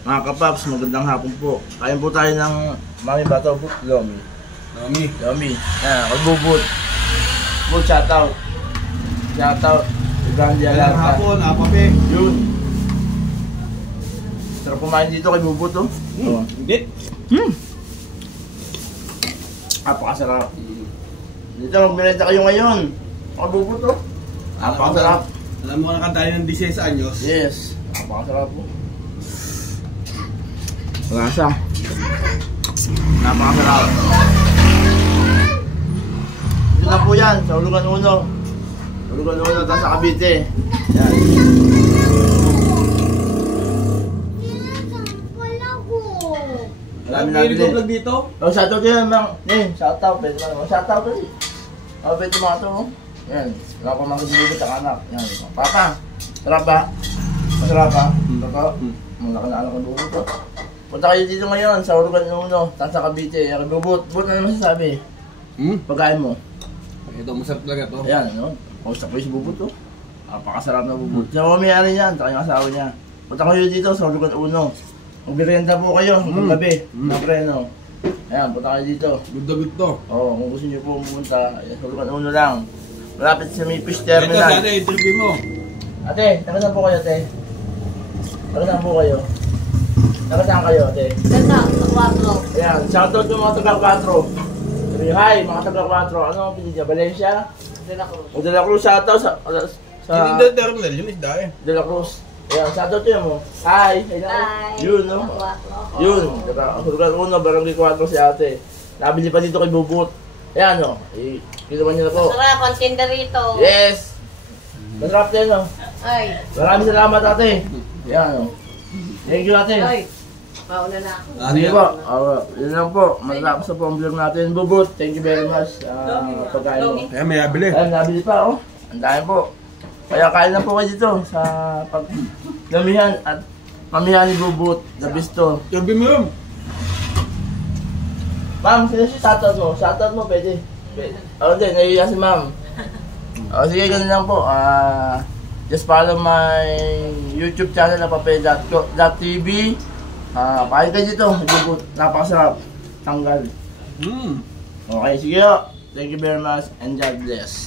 Mga kapaps, magandang hapon po. Kain po tayo ng Mami Bataw Boot, Lomi. Lomi. Yan, magbubut. Boot, shoutout. Shoutout. Gandhi Magandang Alata. hapon, Apape. Yun. Sarap kumain dito kay Bubut, oh. Oh. Hindi. Napakasarap. Dito, magmerenda kayo ngayon. Kay Bubut, oh. Napakasarap. Alam mo ka na tayo ng 16 anyos. Yes. Napakasarap po. Lasa. Napakasarap. Ito na po yan, sa Ulugan Uno. Ulugan Uno, tapos sa Cavite. Yan. Marami Pili ko nabili. vlog dito. Oh, shoutout yan, mang. Shoutout. Pwede mo. Shoutout ulit. Oh, pwede mo ito, oh. Yan. Wala pa mga sinubot ang anak. Yan. Papa, sarap ba? Masarap ba? Totoo? Malaki na alam ko bubut, oh. Punta kayo dito ngayon sa Ulugan Uno, tapos sa Cavite. Bubut, bubut na naman sasabi. Pagkain mo. Ito, masarap talaga to. Ayan, no? Kausap ko yung si Bubut, oh. Napakasarap na Bubut. Siya ko may-ari niyan, saka yung asawa niya. Punta kayo dito sa Ulugan Uno. Magbirenda po kayo, hanggang gabi. Na preno. Ayan, punta kayo dito. Good to good to. Oo, kung gusto niyo po pumunta, ayan, sa Ulugan Uno lang. Malapit sa may fish Ito, terminal. sana interview mo. Ate, taga saan po kayo, ate? Taga saan po kayo? Taga saan kayo, ate? Ganda, sa 4. Ayan, shoutout yung mga taga 4. Sabi, hi, mga taga 4. Ano ang pinigyan? Valencia? De La Cruz. O De La Cruz, shoutout sa Hindi na terminal, yun isda eh. De La Cruz. Ayan, shoutout yun mo. Hi! Hi. Yun, no? Yun. Ulugan Uno, Barangay 4 si ate. Nabili pa dito kay Bubut. Ayan, no? Kinuha niyo na po. Masarap ang tinda rito. Yes! Masarap din, no? Ay. Maraming salamat, ate. Ayan, no? Thank you, ate. Ay. Pauna na ako. Sige po. Yun lang po. Matapos na po ang vlog natin. Bubut, thank you very much. Pagkain mo. Kaya may abili. Ayan, nabili pa, oh. Ang dami po. Kaya kain na po kayo dito sa paglamihan at mamihan ni Bubut, the Bisto. Interview mo yun. Ma'am, sino si shoutout mo? Shoutout mo, pwede. Oo, hindi, nahiya si ma'am. Sige, ganun lang po. Just follow my YouTube channel na pape.tv. Kain kayo dito. Bubut, napakasarap. Tanggal. Okay, sige po. Thank you very much and God bless.